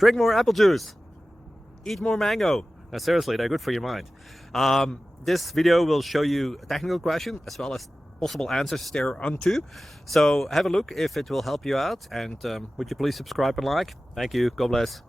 Drink more apple juice. Eat more mango. Now, seriously, they're good for your mind. This video will show you a technical question as well as possible answers thereunto. So have a look if it will help you out, and would you please subscribe and like? Thank you. God bless.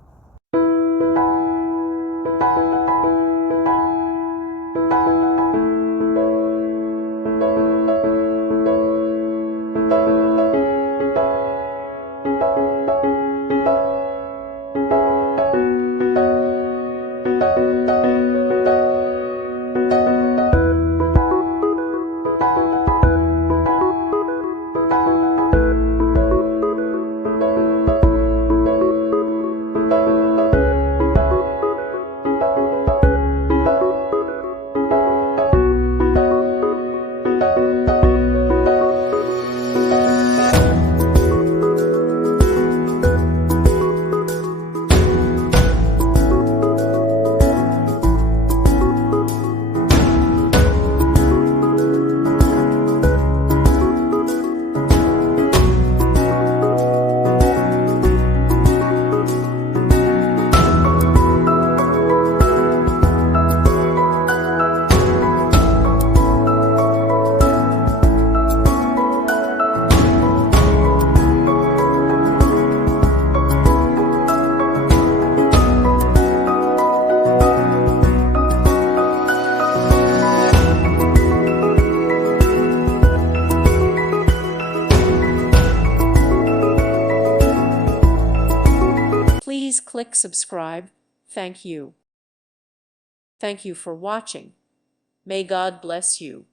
Please click subscribe. Thank you. Thank you for watching. May God bless you.